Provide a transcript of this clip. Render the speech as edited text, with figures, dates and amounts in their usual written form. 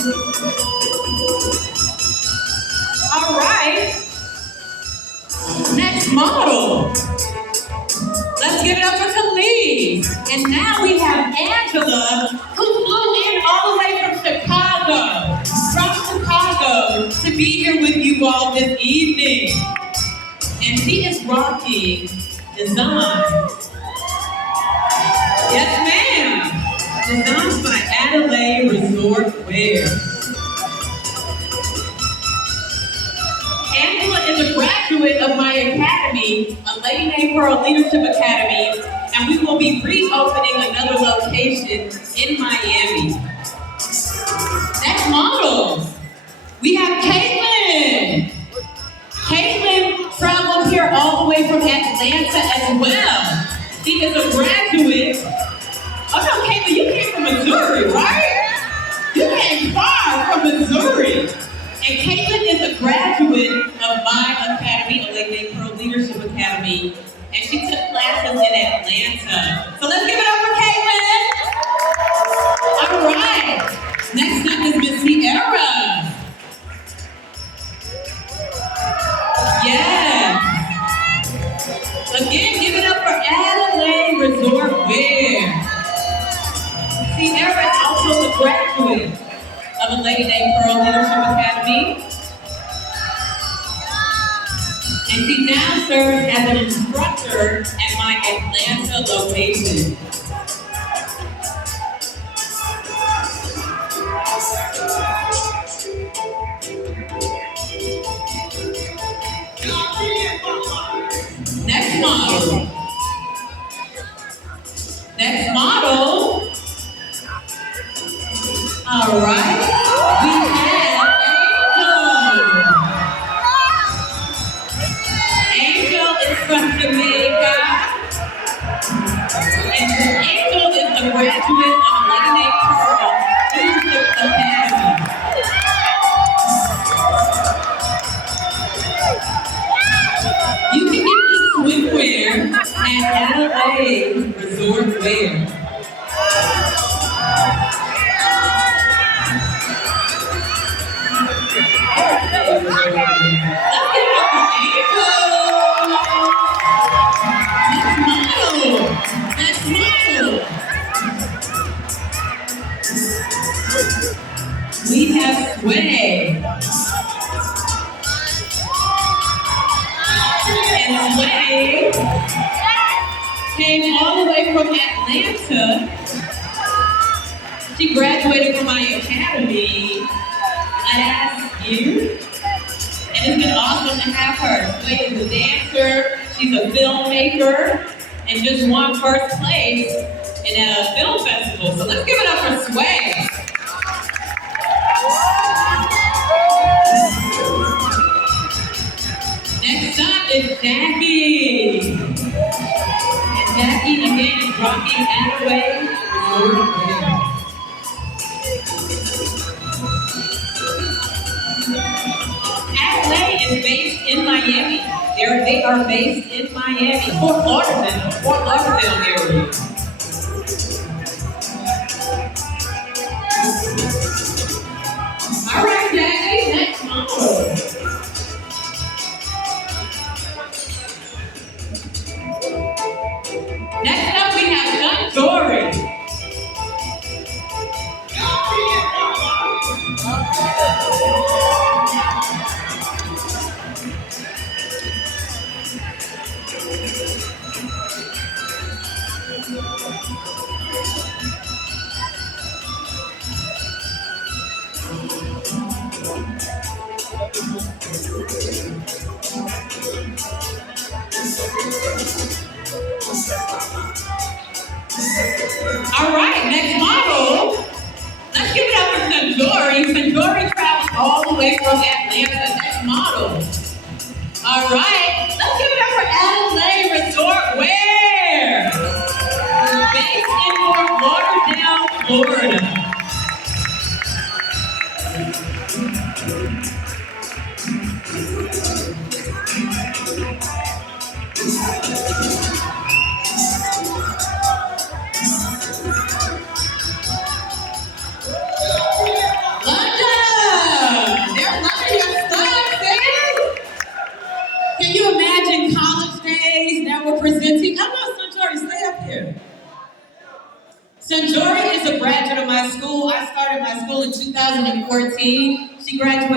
All right. Next model. Let's give it up for Khalid. And now we have Angela, who flew in all the way from Chicago. From Chicago to be here with you all this evening. And she is rocking design. Yes, ma'am. Designed by Adelaide Resort Wear. Angela is a graduate of my academy, a Lady Named Pearl Leadership Academy, and we will be reopening another location in Miami. Next model, we have Caitlin. Caitlin traveled here all the way from Atlanta as well. She is a graduate. Oh no, Caitlin, you came from Missouri, right? You came far from Missouri. And Caitlin is a graduate of my academy, a Lady Named Pearl Leadership Academy, and she took classes in Atlanta. So let's give it up for Caitlin. All right. Next up is Miss Sierra. Yes. Again, give it up for Adelaide Resort Wear. Sierra is also a graduate of a Lady Named Pearl Leadership Academy. And she now serves as an instructor at my Atlanta location. Next model. Next model. All right. We have Angel. Angel is from Jamaica. And Angel is a graduate of Lady Named Pearl Leadership Academy. You can get this swimwear at Adelaide Resort Wear. Next model. We have Sway. And Sway came all the way from Atlanta. She graduated from my academy last year. And it's been awesome to have her. Sway is a dancer, she's a filmmaker, and just won first place in a film festival. So let's give it up for Sway. Next up is Jackie. And Jackie again is rocking Adelaide Resort Wear. Adelaide is based in Miami. They are based in Miami, Fort Lauderdale area. All right, Jackie, next model. Next up, we have Suntory. All right, next model. Let's give it up for Suntory. Suntory travels all the way from Atlanta. Next model. All right, let's give it up for Adelaide Resort Wear. Based in Fort Lauderdale, Florida. London. presenting, how about Sanjori? Stay up here. Sanjori is a graduate of my school. I started my school in 2014. She graduated